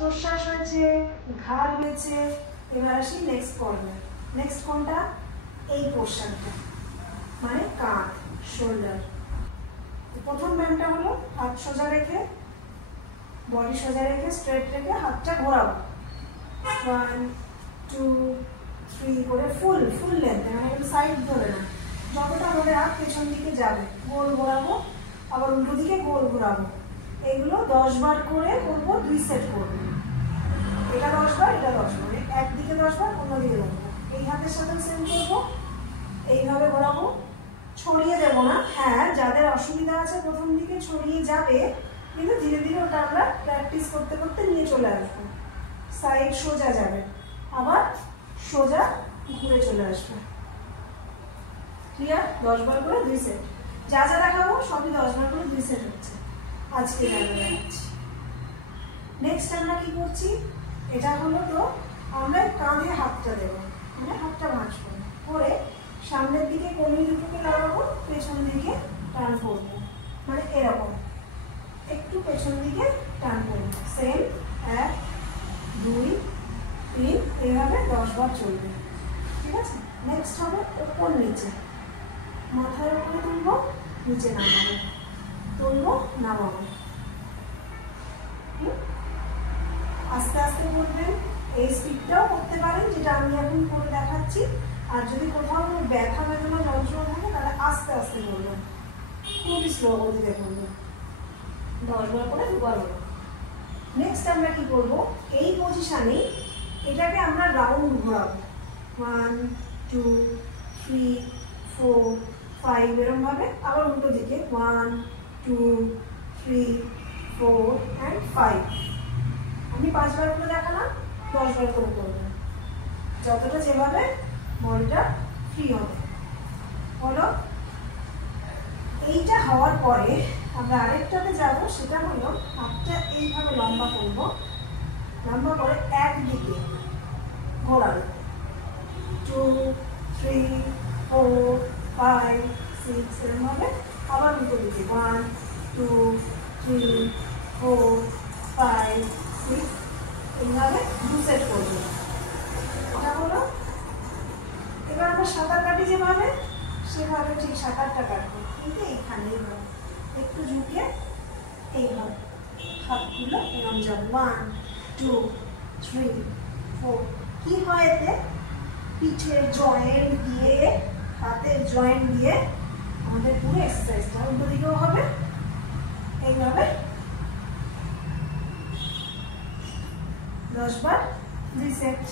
প্রশ্বাস হয়েছে, ঘাড় হয়েছে। এবার আসি নেক্সট পর্বে। নেক্সট কোনটা? এই পোর্শনটা, মানে কাঁধ, শোল্ডার। প্রথম ব্যায়ামটা হলো হাত সোজা রেখে, বডি সোজা রেখে, স্ট্রেট রেখে হাতটা ঘোরাবো। 1 2 3 করে ফুল লেন্থ, মানে একটু সাইড ধরে না, যতটা ধরে রাখ পেছন দিকে যাবে, গোল ঘোরাবো, আবার উল্টো দিকে গোল ঘোরাবো। এগুলো 10 বার করে করবো, 2 সেট করবো। এটা 10 বার, এটা 10 বার, একদিকে 10 বার, অন্যদিকে 10 বার। এই হাতের সাথে সেম করবো, এইভাবে ঘোরাবো। ছড়িয়ে দেবো না। হ্যাঁ, যাদের অসুবিধা আছে প্রথম দিকে ছড়িয়ে যাবে, কিন্তু ধীরে ধীরে ওটা আমরা প্র্যাকটিস করতে করতে নিয়ে চলে আসবো। সাইড সোজা যাবে, আবার সোজা ঘুরে চলে আসবে। ক্লিয়ার? 10 বার করে 2 সেট। যা যা দেখাবো সবই 10 বার করে 2 সেট হচ্ছে আজকে দেখাচ্ছি। নেক্সট আমরা কি করছি? এটা হলো, তো আমরা কাঁধে হাতটা দেবো, মানে হাতটা ভাঁজ করবো, করে সামনের দিকে কনুই দুটোকে লাগাবো, পেছন দিকে টান করবো, মানে এরকম একটু পেছন দিকে টান করবো। সেম 1 2 3 এইভাবে 10 বার চলবে। ঠিক আছে? নেক্সট হবে ওপর নিচে, মাথার উপরে তুলবো, নিচে নামাবো, তুলবো, নামাবো। আস্তে আস্তে করবেন। এই স্পিডটাও করতে পারেন, যেটা আমি এখন করে দেখাচ্ছি। আর যদি কোথাও ব্যথা বেদনা যন্ত্রণা থাকে তাহলে আস্তে আস্তে করবেন, খুবই স্লো গতিতে করবেন। 10 বার করে 2 বার হলো। নেক্সট আমরা কি করবো? এই পজিশনে এটাকে আমরা রাউন্ড ঘোরাবো। 1 2 3 4 5 এরকম ভাবে, আবার উল্টো দিকে 1 2 3 4 and 5। আমি 5 বার করে দেখালাম, 10 বার করে করবেন, যতটা যেভাবে বডিটা ফ্রি হবে। হলো। এইটা হওয়ার পরে আমরা আরেকটাতে যাব, সেটা হলো হাতটা এইভাবে লম্বা করব, লম্বা করে একদিকে ঘোরাবো। 2 3 4 5 6 এরকম ভাবে, আবার উল্টো দিকে 1 2 3 4 5 6 এইভাবে 2 সেট করবো। এটা হলো। এবার আমরা সাঁতার কাটি যেভাবে, সেভাবে ঠিক সাঁতারটা কাটবো, কিন্তু এইখানে এইভাবে একটু ঝুঁকে এইভাবে হাতগুলো এরকম যাবে। 1 2 3 4। কি হয় এতে? পিঠের জয়েন্ট দিয়ে, হাতের জয়েন্ট দিয়ে আমাদের পুরো এক্সারসাইজটা উল্টো দিকেও হবে। এইভাবে 10 বার 2 সেট।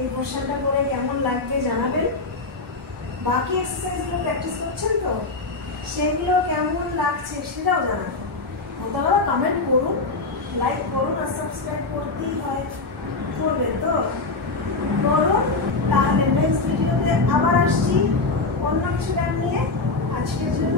এই পোর্শনটা করে কেমন লাগবে জানাবেন। বাকি এক্সারসাইজগুলো প্র্যাকটিস করছেন তো, সেগুলো কেমন লাগছে সেটাও জানাবেন। অথবা কমেন্ট করুন, লাইক করুন, আর সাবস্ক্রাইব করতেই হয়, করবেন তো করুন। তাহলে নেক্সট ভিডিওতে আবার আসছি অন্য কিছু নিয়ে। আজকের জন্য